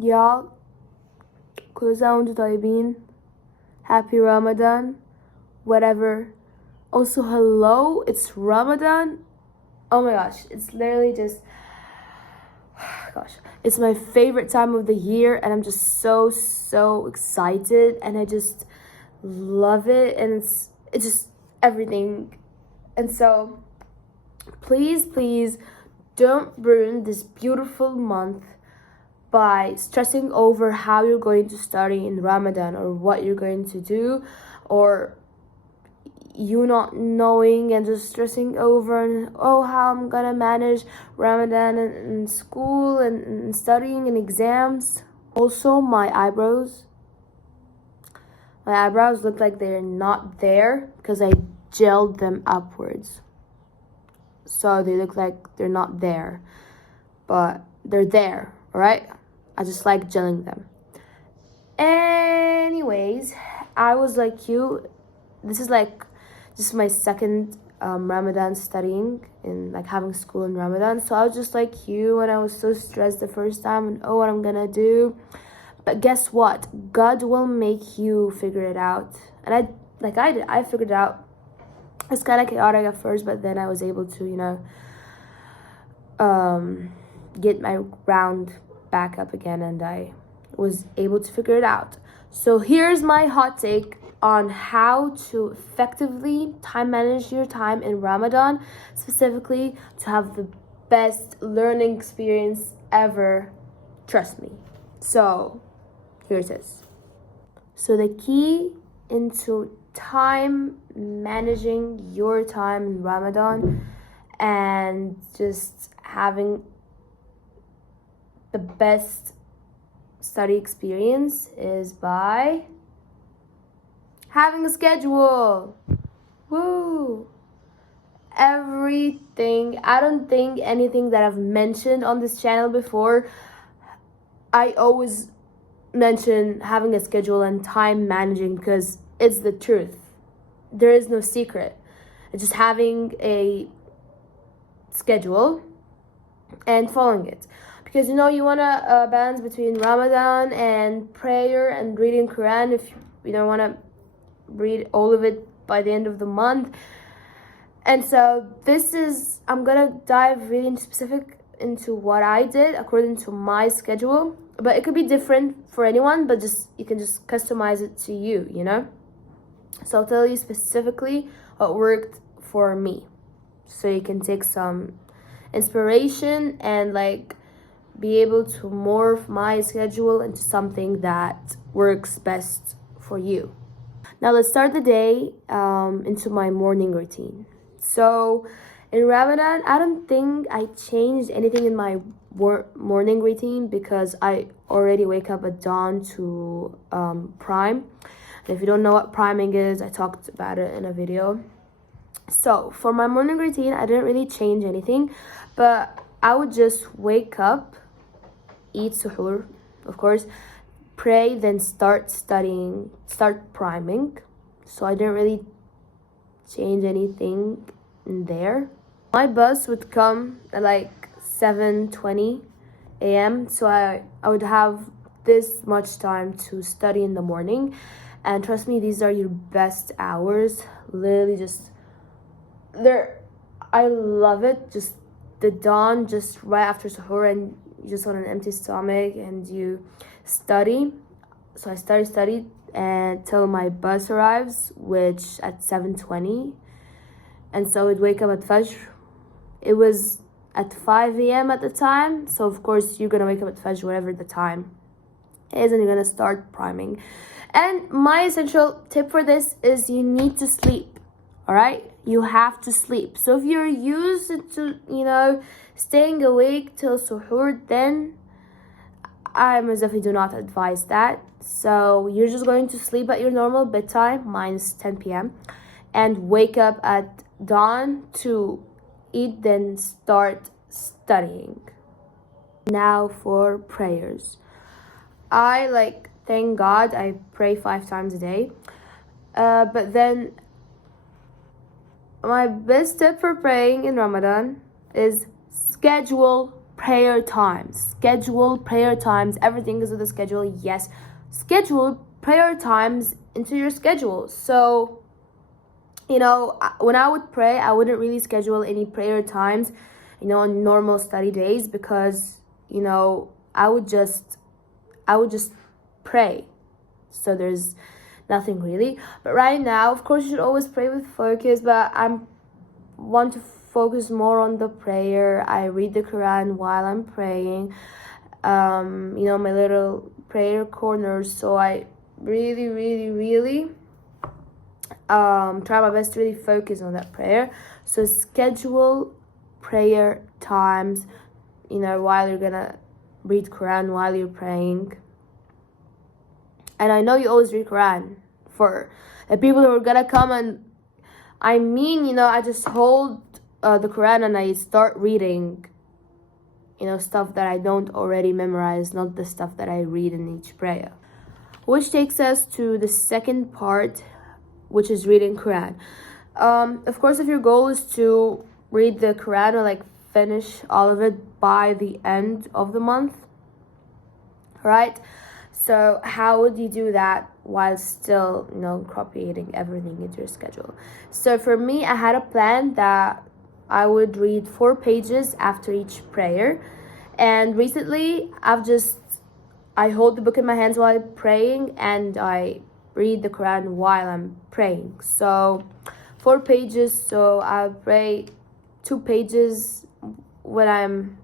يا كل سنة وانتم طيبين. Happy Ramadan. Whatever. Also, hello. It's Ramadan. Oh my gosh. It's literally just... Gosh. It's my favorite time of the year. And I'm just so excited. And I just love it. And it's just everything. And so, please don't ruin this beautiful month by stressing over how you're going to study in Ramadan or what you're going to do, or you not knowing and just stressing over and how I'm gonna manage Ramadan and school and studying and exams. Also, my eyebrows look like they're not there because I gelled them upwards, so they look like they're not there, but they're there. All right, I just like gelling them. Anyways, I was like you. This is like just my second Ramadan studying and like having school in Ramadan. So I was just like you, and I was so stressed the first time and what I'm gonna do. But guess what? God will make you figure it out. And I figured it out. It's kind of chaotic at first, but then I was able to, get my round back up again, and I was able to figure it out. So here's my hot take on how to effectively time manage your time in Ramadan, specifically to have the best learning experience ever. Trust me. So here it is. So the key into time managing your time in Ramadan and just having the best study experience is by having a schedule. Woo! Everything. I don't think anything that I've mentioned on this channel before, I always mention having a schedule and time managing because it's the truth. There is no secret. It's just having a schedule and following it. Because you want to balance between Ramadan and prayer and reading Quran if you don't want to read all of it by the end of the month. And so I'm gonna dive really specific into what I did according to my schedule, but it could be different for anyone, but you can just customize it to you. So I'll tell you specifically what worked for me, so you can take some inspiration and be able to morph my schedule into something that works best for you. Now let's start the day into my morning routine. So in Ramadan, I don't think I changed anything in my morning routine because I already wake up at dawn to prime. And if you don't know what priming is, I talked about it in a video. So for my morning routine, I didn't really change anything, but I would just wake up, eat suhoor, of course, pray, then start priming. So I didn't really change anything in there. My bus would come at 7:20 a.m. So I would have this much time to study in the morning. And trust me, these are your best hours. Literally I love it. Just the dawn, just right after suhoor, and you're just on an empty stomach and you study. So I studied until my bus arrives, which at 7:20. And so I'd wake up at Fajr. It was at 5 a.m. at the time. So of course you're gonna wake up at Fajr, whatever the time is, and you're gonna start priming. And my essential tip for this is you need to sleep. All right, you have to sleep. So if you're used to staying awake till suhoor, then I most definitely do not advise that. So you're just going to sleep at your normal bedtime, minus 10 p.m. and wake up at dawn to eat, then start studying. Now for prayers. Thank God, I pray 5 times a day. But then my best tip for praying in Ramadan is schedule prayer times. Schedule prayer times. Everything is with a schedule. Yes. Schedule prayer times into your schedule. So, when I would pray, I wouldn't really schedule any prayer times, on normal study days, because, I would just pray. So there's nothing really. But right now, of course, you should always pray with focus, but I want to focus more on the prayer. I read the Quran while I'm praying, my little prayer corner. So I really, really, really try my best to really focus on that prayer. So schedule prayer times, while you're gonna read Quran, while you're praying. And I know you always read Quran for the people who are gonna come, and I just hold the Quran and I start reading, stuff that I don't already memorize, not the stuff that I read in each prayer. Which takes us to the second part, which is reading Quran. Of course, if your goal is to read the Quran or finish all of it by the end of the month, right? So how would you do that while still, incorporating everything into your schedule? So for me, I had a plan that I would read 4 pages after each prayer. And recently, I hold the book in my hands while I'm praying, and I read the Quran while I'm praying. So 4 pages, so I'll pray 2 pages when I'm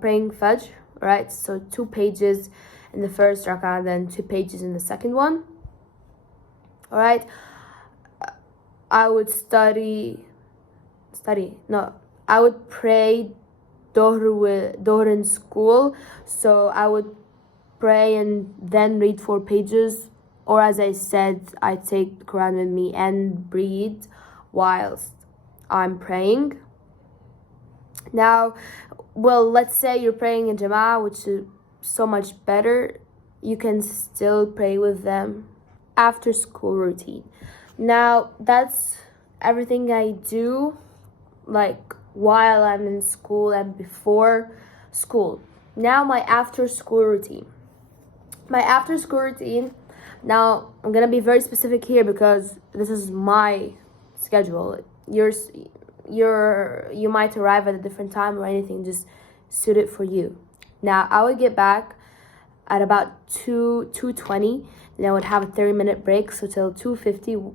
praying Fajr, right? So 2 pages in the first rak'ah, then 2 pages in the second one. All right. I would I would pray Dohr in school. So I would pray and then read 4 pages. Or as I said, I take the Quran with me and read whilst I'm praying. Now, let's say you're praying in Jama'ah, which is so much better. You can still pray with them after school routine. Now, that's everything I do, while I'm in school and before school. Now, my after school routine. Now, I'm gonna be very specific here because this is my schedule. You might arrive at a different time or anything, just suit it for you. Now, I would get back at about 2:20, then I would have a 30-minute break, so till 2:50,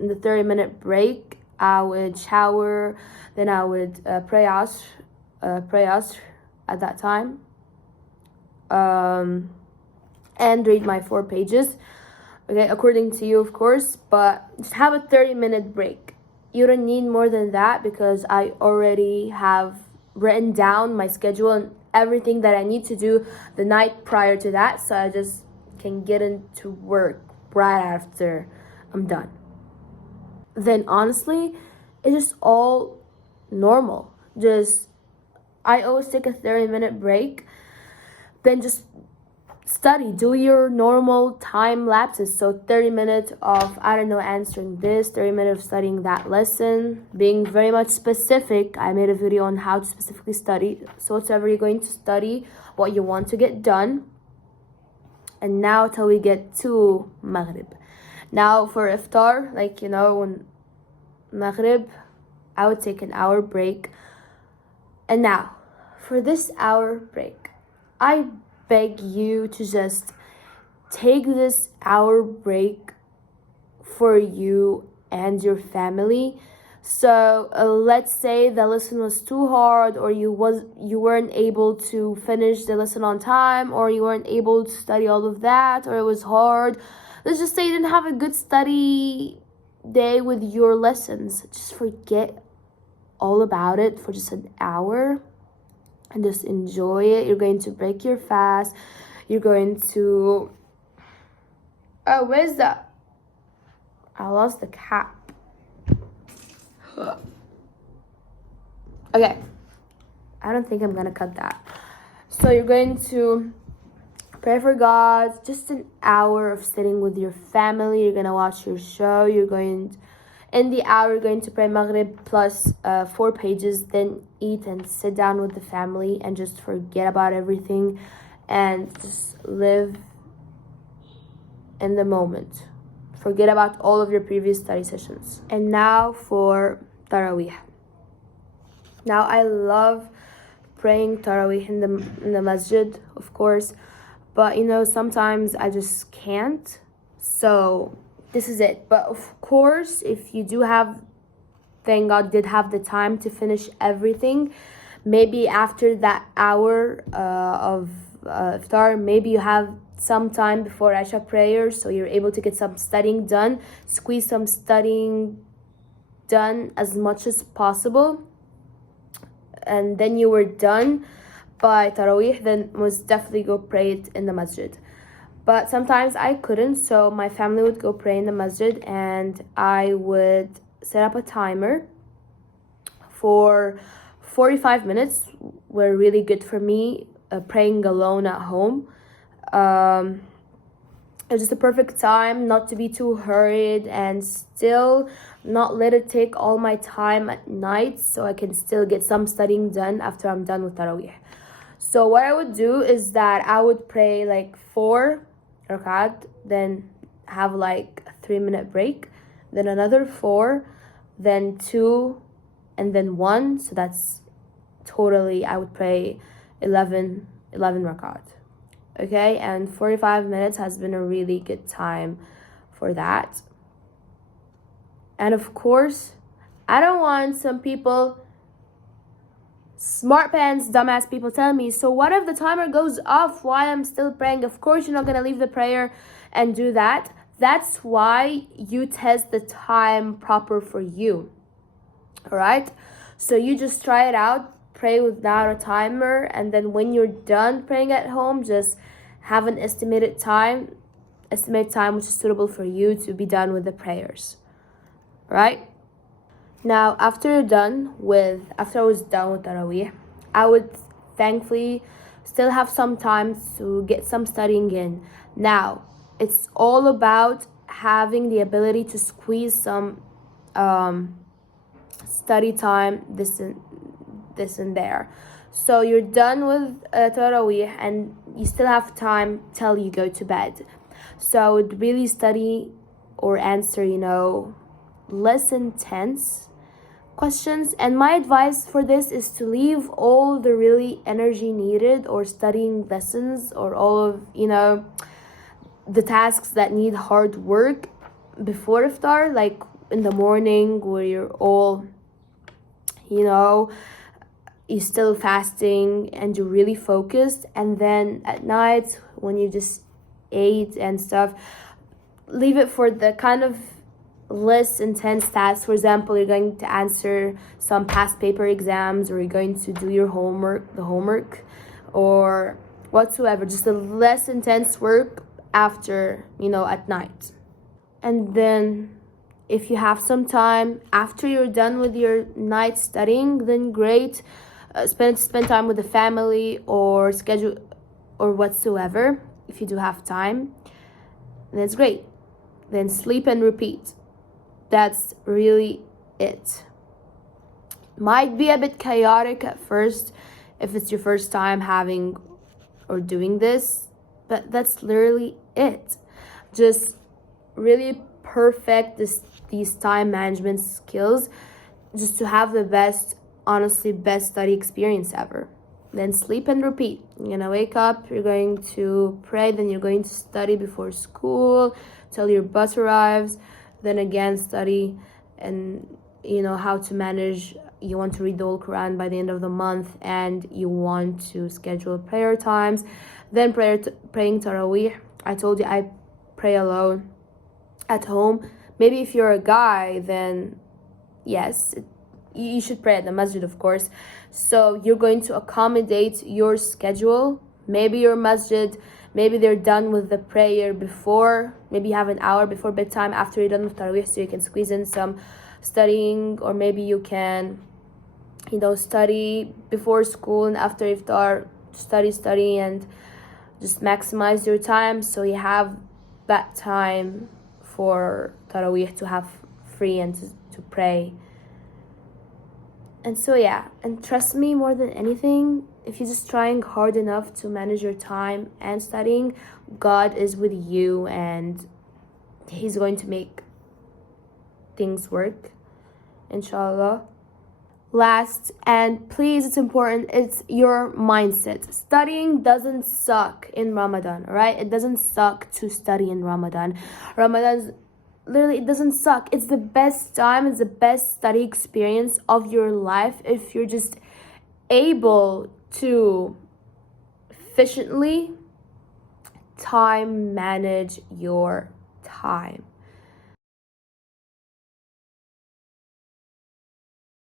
in the 30-minute break, I would shower, then I would pray Asr at that time, and read my 4 pages, okay, according to you, of course, but just have a 30-minute break. You don't need more than that because I already have written down my schedule and everything that I need to do the night prior to that, so I just can get into work right after I'm done. Then honestly, it's just all normal. I always take a 30-minute break, then just study, do your normal time lapses. So 30 minutes of, answering this, 30 minutes of studying that lesson, being very much specific. I made a video on how to specifically study. So whatever you're going to study, what you want to get done. And now till we get to Maghrib. Now for iftar, when Maghrib, I would take an hour break. And now, for this hour break, I beg you to just take this hour break for you and your family. So let's say the lesson was too hard, or you weren't able to finish the lesson on time, or you weren't able to study all of that, or it was hard. Let's just say you didn't have a good study day with your lessons. Just forget all about it for just an hour and just enjoy it. You're going to break your fast. You're going to... Oh, where's that? I lost the cap. Okay. I don't think I'm going to cut that. So you're going to pray for God. Just an hour of sitting with your family. You're going to watch your show. You're going... In the hour, you're going to pray Maghrib plus 4 pages, then eat and sit down with the family and just forget about everything and just live in the moment. Forget about all of your previous study sessions. And now for Taraweeh. Now I love praying Taraweeh in the masjid, of course, but sometimes I just can't. So this is it. But of course, if you do have, thank God, did have the time to finish everything, maybe after that hour of iftar, maybe you have some time before Isha prayer, so you're able to get some studying done, squeeze some studying done as much as possible, and then you were done by Taraweeh, then most definitely go pray it in the masjid. But sometimes I couldn't, so my family would go pray in the masjid, and I would set up a timer for 45 minutes. Were really good for me, praying alone at home. It was just a perfect time not to be too hurried and still not let it take all my time at night, so I can still get some studying done after I'm done with Taraweeh. So what I would do is that I would pray like 4 rakat, then have like a 3-minute break, then another 4, then 2, and then 1. So that's totally, I would pray 11 rakat. Okay, and 45 minutes has been a really good time for that. And of course, I don't want some people, smart pants, dumbass people, telling me, so what if the timer goes off while I'm still praying? Of course you're not going to leave the prayer and do that. That's why you test the time proper for you. All right, so you just try it out, pray without a timer, and then when you're done praying at home, just have an estimated time which is suitable for you to be done with the prayers. Right? Now, after I was done with Taraweeh, I would thankfully still have some time to get some studying in. Now, it's all about having the ability to squeeze some study time, this and there. So you're done with Taraweeh and you still have time till you go to bed. So I would really study or answer, less intense questions. And my advice for this is to leave all the really energy needed or studying lessons or all of, the tasks that need hard work before iftar, like in the morning where you're all, you're still fasting and you're really focused, and then at night when you just ate and stuff, leave it for the kind of less intense tasks. For example, you're going to answer some past paper exams, or you're going to do your homework or whatsoever, just a less intense work after, at night. And then if you have some time after you're done with your night studying, then great. Spend time with the family or schedule or whatsoever. If you do have time, then it's great. Then sleep and repeat. That's really it. Might be a bit chaotic at first if it's your first time having or doing this, but that's literally it. Just really perfect these time management skills just to have the best study experience ever. Then sleep and repeat. You're gonna wake up, you're going to pray, then you're going to study before school till your bus arrives, then again study, and how to manage. You want to read the whole Quran by the end of the month, and you want to schedule prayer times. Then praying Taraweeh. I told you I pray alone at home. Maybe if you're a guy, then yes, you should pray at the masjid, of course. So you're going to accommodate your schedule. Maybe your masjid, maybe they're done with the prayer before, maybe you have an hour before bedtime after you're done with Taraweeh, so you can squeeze in some studying, or maybe you can, study before school, and after iftar, study, and just maximize your time so you have that time for Taraweeh to have free and to pray. And so yeah, and trust me, more than anything, if you're just trying hard enough to manage your time and studying, God is with you and He's going to make things work, inshallah. Last, and please, it's important, it's your mindset. Studying doesn't suck in Ramadan, all right? It doesn't suck to study in Ramadan. Ramadan's literally, it doesn't suck. It's the best time, it's the best study experience of your life if you're just able to efficiently time manage your time.